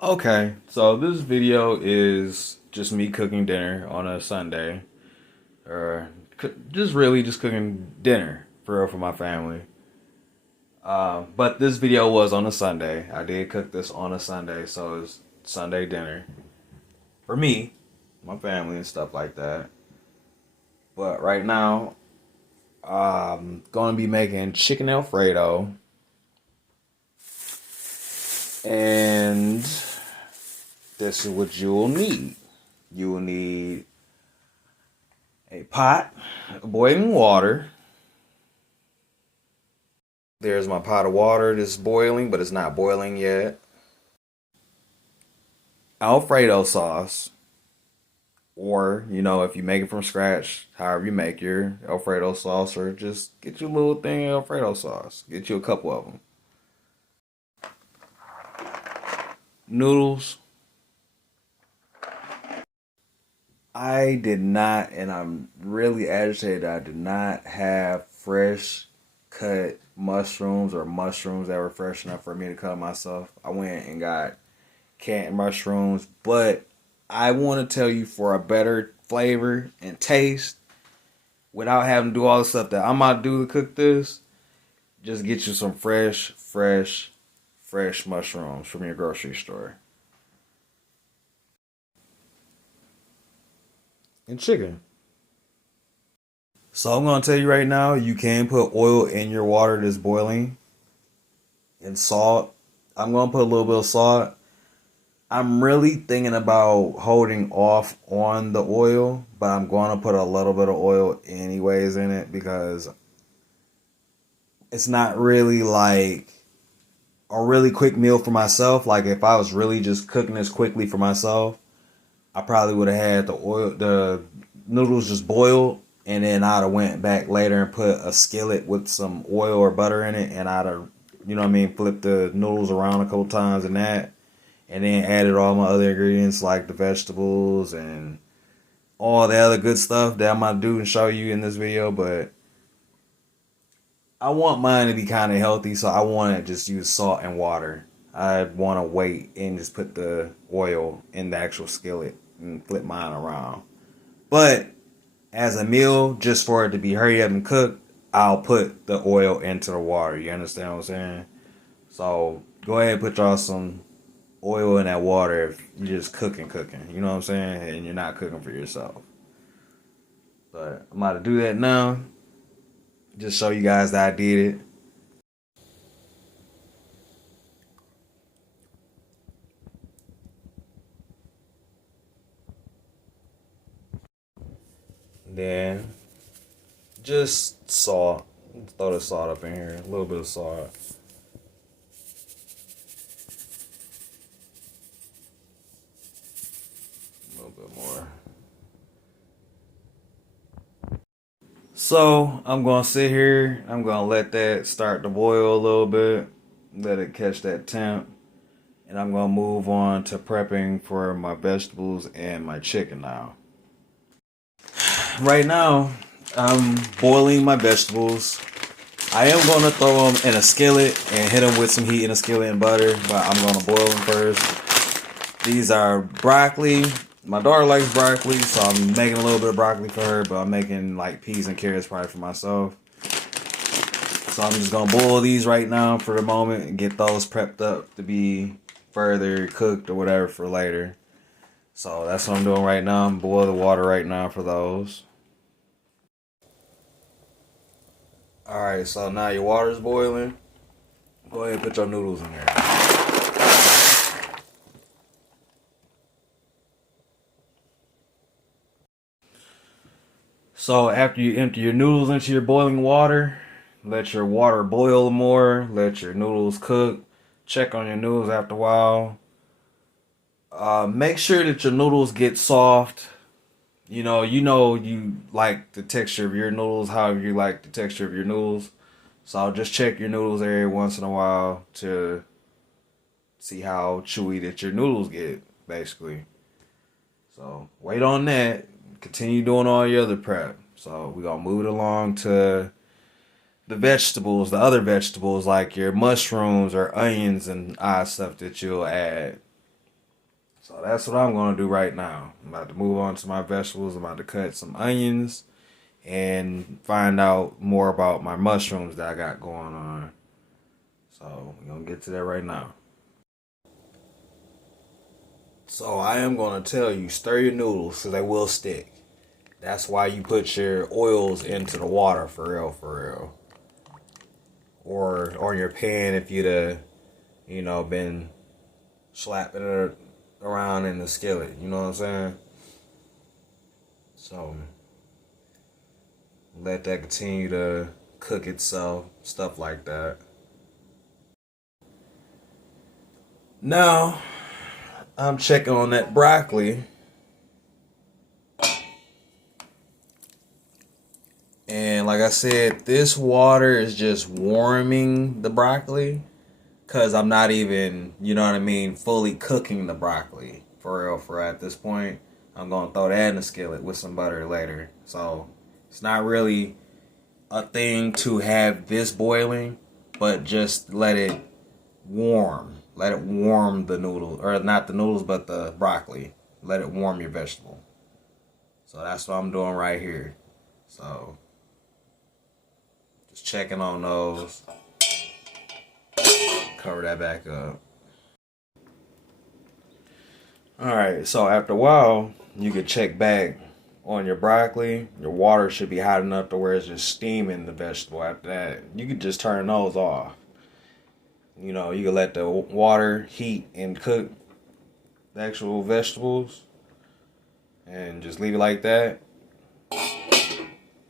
Okay, so this video is just me cooking dinner on a Sunday, or just really just cooking dinner for real for my family. But this video was on a Sunday. I did cook this on a Sunday, so it's Sunday dinner for me, my family, and stuff like that. But right now, I'm gonna be making chicken Alfredo, and this is what you will need. You will need a pot of boiling water. There's my pot of water that's boiling, but it's not boiling yet. Alfredo sauce, or if you make it from scratch, however you make your Alfredo sauce, or just get you a little thing of Alfredo sauce. Get you a couple of them. Noodles. I did not, and I'm really agitated. I did not have fresh cut mushrooms or mushrooms that were fresh enough for me to cut myself. I went and got canned mushrooms, but I want to tell you, for a better flavor and taste, without having to do all the stuff that I'm about to do to cook this, just get you some fresh mushrooms from your grocery store. And chicken. So I'm going to tell you right now, you can put oil in your water that's boiling, and salt. I'm going to put a little bit of salt. I'm really thinking about holding off on the oil, but I'm going to put a little bit of oil anyways in it, because it's not really like a really quick meal for myself. Like, if I was really just cooking this quickly for myself, I probably would have had the noodles just boiled, and then I'd have went back later and put a skillet with some oil or butter in it, and I'd have, flipped the noodles around a couple times in that, and then added all my other ingredients like the vegetables and all the other good stuff that I'm going to do and show you in this video. But I want mine to be kind of healthy, so I want to just use salt and water. I want to wait and just put the oil in the actual skillet and flip mine around. But as a meal, just for it to be hurry up and cooked, I'll put the oil into the water. You understand what I'm saying? So go ahead and put y'all some oil in that water if you're just cooking. You know what I'm saying? And you're not cooking for yourself. But I'm about to do that now. Just show you guys that I did it. Then just salt. Throw the salt up in here. A little bit of salt. A little bit more. So I'm gonna sit here. I'm gonna let that start to boil a little bit. Let it catch that temp. And I'm gonna move on to prepping for my vegetables and my chicken now. Right now, I'm boiling my vegetables. I am going to throw them in a skillet and hit them with some heat in a skillet and butter, but I'm going to boil them first. These are broccoli. My daughter likes broccoli, so I'm making a little bit of broccoli for her, but I'm making like peas and carrots probably for myself. So I'm just going to boil these right now for the moment and get those prepped up to be further cooked or whatever for later. So that's what I'm doing right now. I'm boiling the water right now for those. Alright, so now your water's boiling. Go ahead and put your noodles in there. So after you empty your noodles into your boiling water, let your water boil more, let your noodles cook. Check on your noodles after a while. Make sure that your noodles get soft. You like the texture of your noodles, however you like the texture of your noodles. So just check your noodles every once in a while to see how chewy that your noodles get, basically. So wait on that. Continue doing all your other prep. So we're going to move it along to the vegetables, the other vegetables like your mushrooms or onions and odd stuff that you'll add. So that's what I'm going to do right now. I'm about to move on to my vegetables. I'm about to cut some onions and find out more about my mushrooms that I got going on. So we're going to get to that right now. So I am going to tell you, stir your noodles so they will stick. That's why you put your oils into the water, for real, for real. Or on your pan if you'd have, been slapping it around in the skillet. You know what I'm saying? So let that continue to cook itself, stuff like that. Now I'm checking on that broccoli. And like I said, this water is just warming the broccoli. Because I'm not even, fully cooking the broccoli. For real, at this point. I'm going to throw that in the skillet with some butter later. So it's not really a thing to have this boiling. But just let it warm. Let it warm the noodles. Or not the noodles, but the broccoli. Let it warm your vegetable. So that's what I'm doing right here. So just checking on those. Cover that back up. Alright, so after a while, you can check back on your broccoli. Your water should be hot enough to where it's just steaming the vegetable. After that, you can just turn those off. You can let the water heat and cook the actual vegetables. And just leave it like that.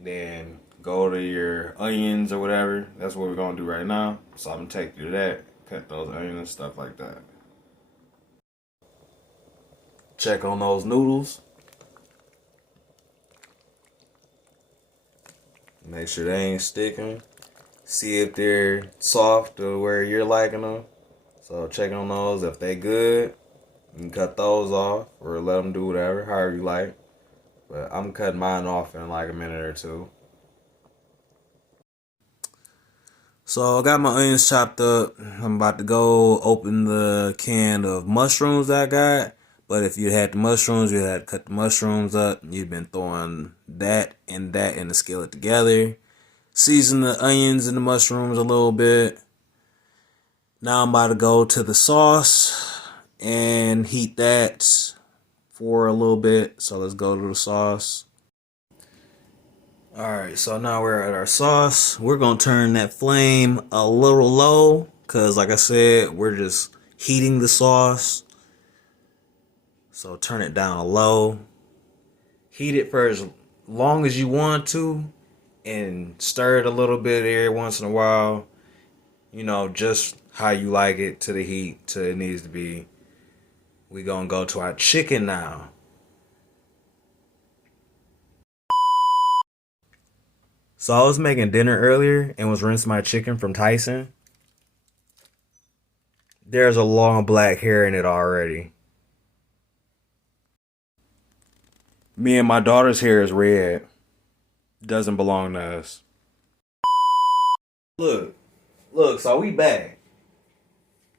Then go to your onions or whatever. That's what we're going to do right now. So I'm going to take you to that. Cut those onions and stuff like that. Check on those noodles. Make sure they ain't sticking. See if they're soft or where you're liking them. So check on those. If they good, you can cut those off or let them do whatever, however you like. But I'm cutting mine off in like a minute or two. So I got my onions chopped up. I'm about to go open the can of mushrooms that I got. But if you had the mushrooms, you had to cut the mushrooms up. You've been throwing that in the skillet together. Season the onions and the mushrooms a little bit. Now I'm about to go to the sauce and heat that for a little bit. So let's go to the sauce. Alright, so now we're at our sauce. We're going to turn that flame a little low. Because like I said, we're just heating the sauce. So turn it down low. Heat it for as long as you want to. And stir it a little bit every once in a while. Just how you like it to the heat, to it needs to be. We're going to go to our chicken now. So I was making dinner earlier and was rinsing my chicken from Tyson. There's a long black hair in it already. Me and my daughter's hair is red. Doesn't belong to us. Look, so we back.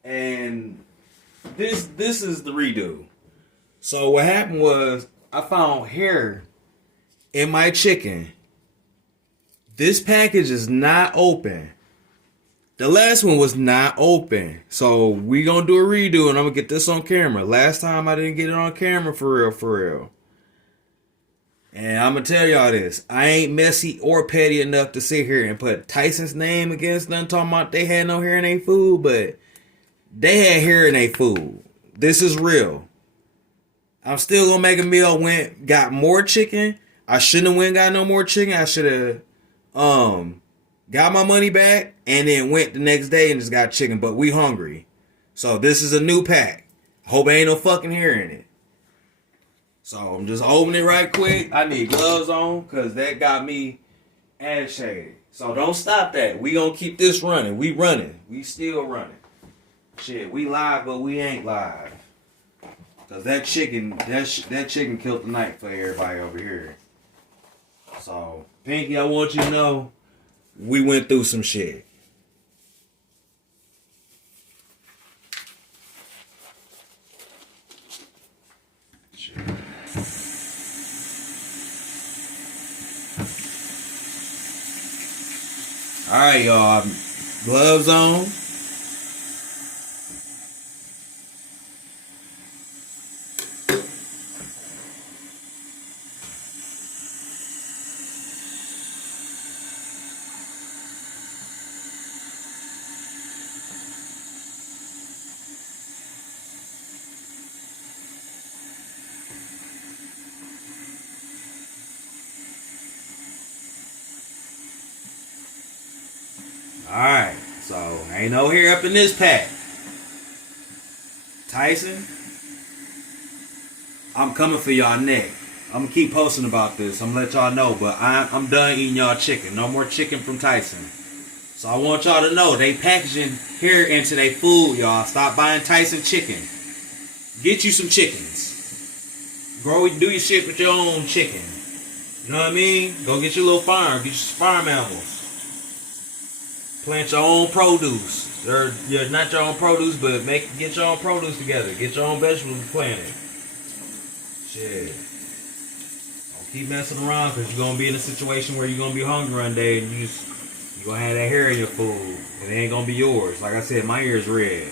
And this is the redo. So what happened was I found hair in my chicken. This package is not open. The last one was not open. So we gonna do a redo and I'm gonna get this on camera. Last time I didn't get it on camera for real. And I'm gonna tell y'all this. I ain't messy or petty enough to sit here and put Tyson's name against them talking about they had no hair in their food, but they had hair in their food. This is real. I'm still gonna make a meal, got more chicken. I shouldn't have went got no more chicken. I should have got my money back and then went the next day and just got chicken, but we hungry. So this is a new pack. Hope ain't no fucking hair in it. So I'm just opening it right quick. I need gloves on because that got me ass shaded. So don't stop that. We gonna keep this running. We running. We still running. Shit, we live, but we ain't live. Cause that chicken killed the night for everybody over here. So, Pinky, I want you to know, we went through some shit. Alright, y'all. Gloves on. Alright, so ain't no hair up in this pack. Tyson, I'm coming for y'all neck. I'm gonna keep posting about this. I'm gonna let y'all know, but I'm done eating y'all chicken. No more chicken from Tyson. So I want y'all to know they packaging hair into their food, y'all. Stop buying Tyson chicken. Get you some chickens. Do your shit with your own chicken. You know what I mean? Go get your little farm. Get you some farm animals. Plant your own produce. Or yeah, not your own produce, but get your own produce together. Get your own vegetables planted. Shit. Don't keep messing around because you're gonna be in a situation where you're gonna be hungry one day and you're gonna have that hair in your food and it ain't gonna be yours. Like I said, my ear is red.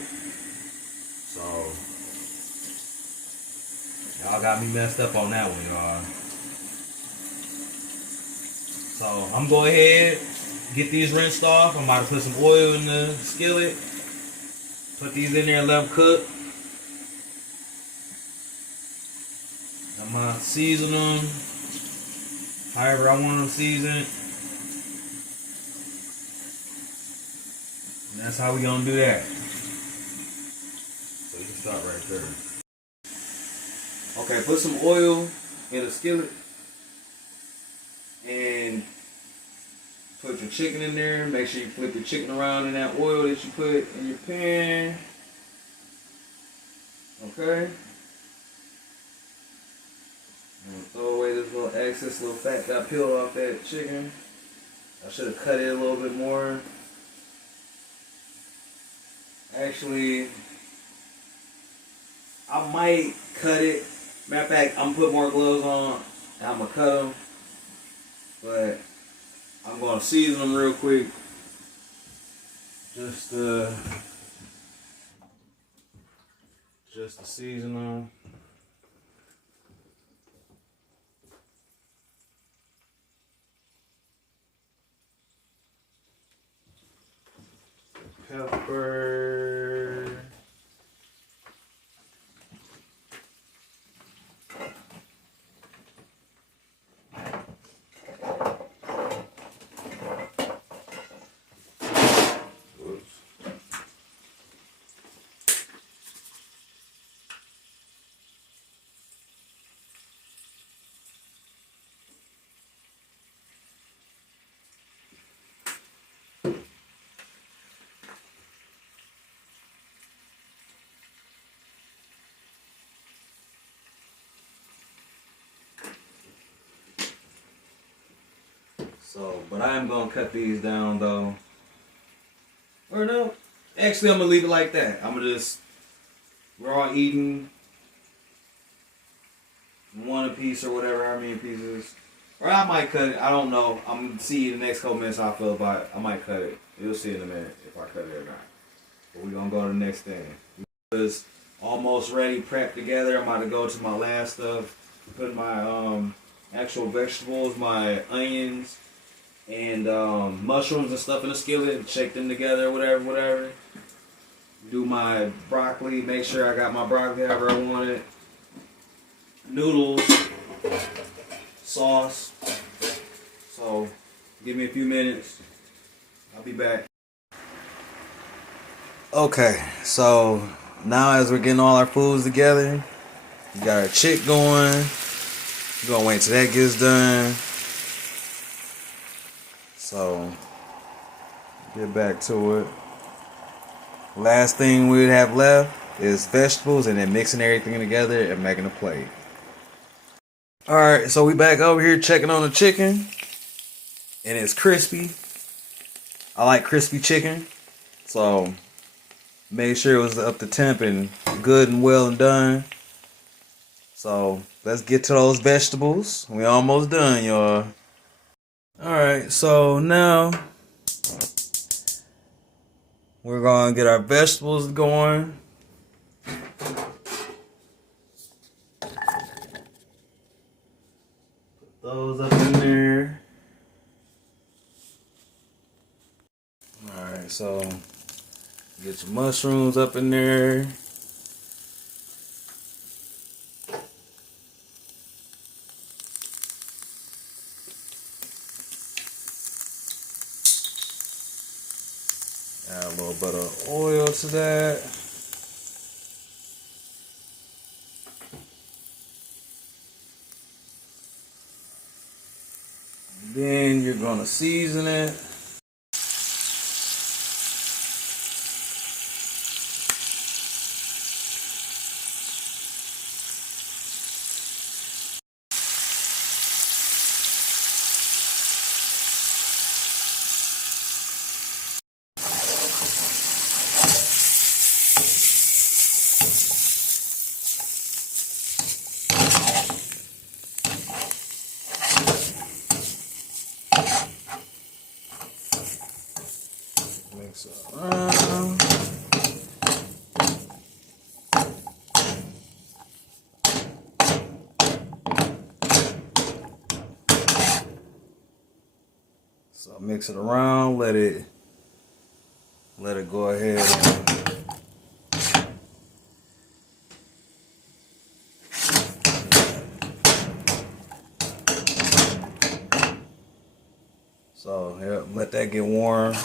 So y'all got me messed up on that one, y'all. So I'm going ahead. Get these rinsed off. I'm about to put some oil in the skillet. Put these in there and let them cook. I'm going to season them however I want them seasoned. And that's how we going to do that. So you can start right there. Okay, put some oil in the skillet. And put your chicken in there. Make sure you flip your chicken around in that oil that you put in your pan. Okay. I'm gonna throw away this little excess little fat that peeled off that chicken. I should have cut it a little bit more. Actually, I might cut it. Matter of fact, I'm gonna put more gloves on and I'm gonna cut them. But I'm going to season them real quick. Just to season them. Pepper. So, but I am going to cut these down though. Or no, actually I'm going to leave it like that. I'm going to just, we're all eating one a piece or whatever, how many pieces. Or I might cut it, I don't know. I'm going to see the next couple minutes how I feel about it. I might cut it. You'll see in a minute if I cut it or not. But we're going to go to the next thing. It's almost ready, prepped together. I'm about to go to my last stuff. Put my actual vegetables, my onions, and mushrooms and stuff in the skillet, shake them together, whatever. Do my broccoli, make sure I got my broccoli however I want it. Noodles, sauce. So, give me a few minutes. I'll be back. Okay, so now as we're getting all our foods together, we got our chick going. We're gonna wait till that gets done. So, get back to it. Last thing we would have left is vegetables and then mixing everything together and making a plate. Alright, so we back over here checking on the chicken. And it's crispy. I like crispy chicken. So, made sure it was up to temp and good and well and done. So, let's get to those vegetables. We almost done, y'all. Alright, so now We're gonna get our vegetables going. Put those up in there. Alright, so get your mushrooms up in there. Add a little bit of oil to that. Then you're gonna season it. Mix it around. So mix it around, let it go ahead and so yeah, let that get warm.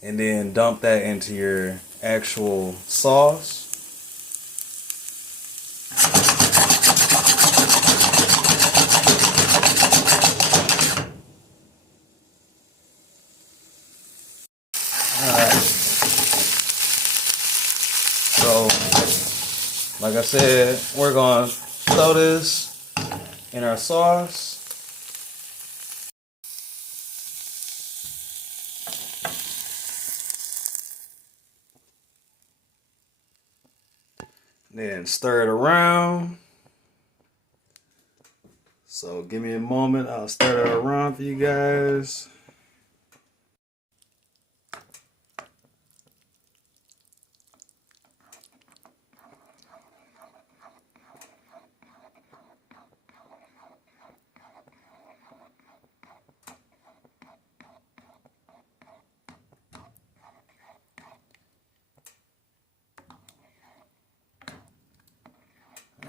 And then dump that into your actual sauce. Alright. So, like I said, we're going to throw this in our sauce. Then stir it around. So give me a moment. I'll stir it around for you guys.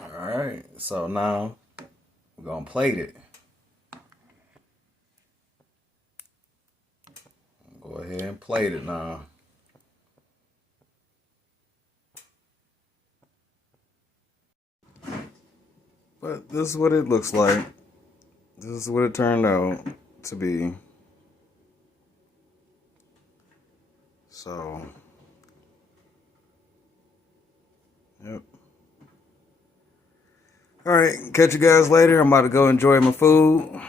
Alright, so now we're going to plate it. Go ahead and plate it now. But this is what it looks like. This is what it turned out to be. So, yep. Alright, catch you guys later. I'm about to go enjoy my food.